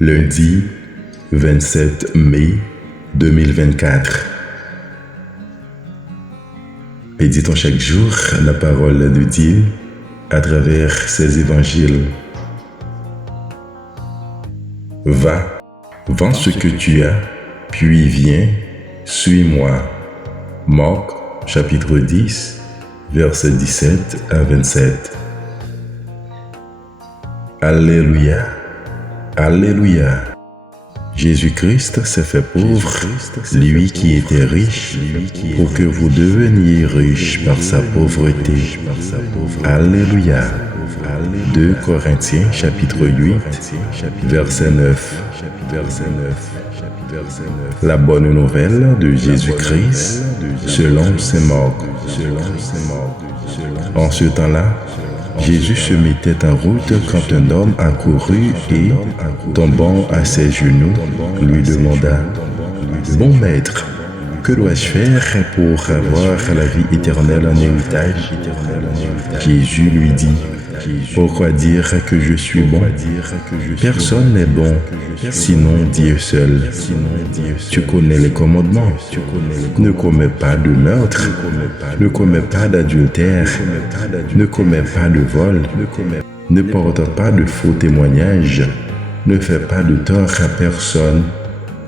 Lundi 27 mai 2024. Méditons chaque jour la parole de Dieu à travers ses évangiles. Va, vends ce que tu as, puis viens, suis-moi. Marc, chapitre 10, versets 17 à 27. Alléluia, Alléluia. Jésus-Christ s'est fait pauvre, lui qui était riche, pour que vous deveniez riches par sa pauvreté. Alléluia. 2 Corinthiens chapitre 8, verset 9. La bonne nouvelle de Jésus-Christ selon saint Marc. En ce temps-là, Jésus se mettait en route quand un homme accourut et, tombant à ses genoux, lui demanda « Bon maître, que dois-je faire pour avoir la vie éternelle en héritage ?» Jésus lui dit « Pourquoi dire que je suis bon? Personne n'est bon, sinon Dieu seul. Tu connais les commandements. Ne commets pas de meurtre, ne commets pas d'adultère, ne commets pas de vol, ne porte pas de faux témoignages, ne fais pas de tort à personne,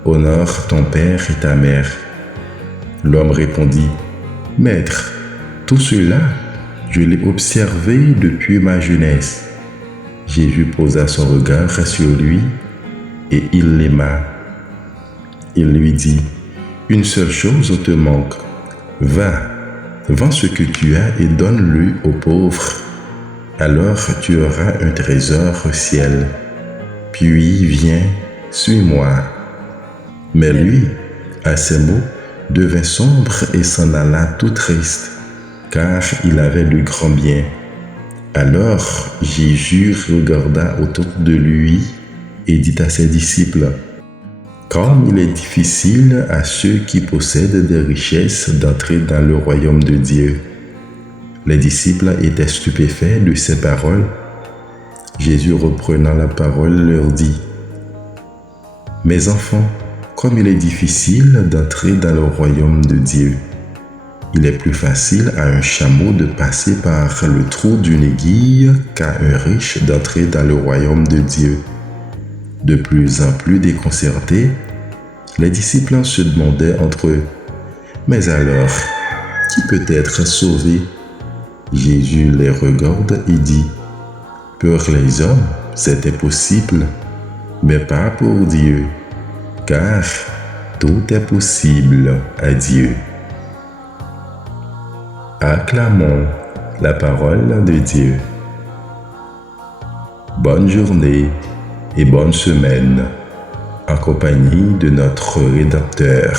honore ton père et ta mère. » L'homme répondit « Maître, tout cela, je l'ai observé depuis ma jeunesse. » Jésus posa son regard sur lui et il l'aima. Il lui dit « Une seule chose te manque. Va, vends ce que tu as et donne-le aux pauvres. Alors tu auras un trésor au ciel. Puis viens, suis-moi. » Mais lui, à ces mots, devint sombre et s'en alla tout triste, car il avait de grands biens. Alors Jésus regarda autour de lui et dit à ses disciples, « Comme il est difficile à ceux qui possèdent des richesses d'entrer dans le royaume de Dieu. » Les disciples étaient stupéfaits de ces paroles. Jésus, reprenant la parole, leur dit, « Mes enfants, comme il est difficile d'entrer dans le royaume de Dieu. Il est plus facile à un chameau de passer par le trou d'une aiguille qu'à un riche d'entrer dans le royaume de Dieu. » De plus en plus déconcertés, les disciples se demandaient entre eux, « Mais alors, qui peut être sauvé? » Jésus les regarde et dit, « Pour les hommes, c'est impossible, mais pas pour Dieu, car tout est possible à Dieu. » Acclamons la parole de Dieu. Bonne journée et bonne semaine en compagnie de notre Rédempteur.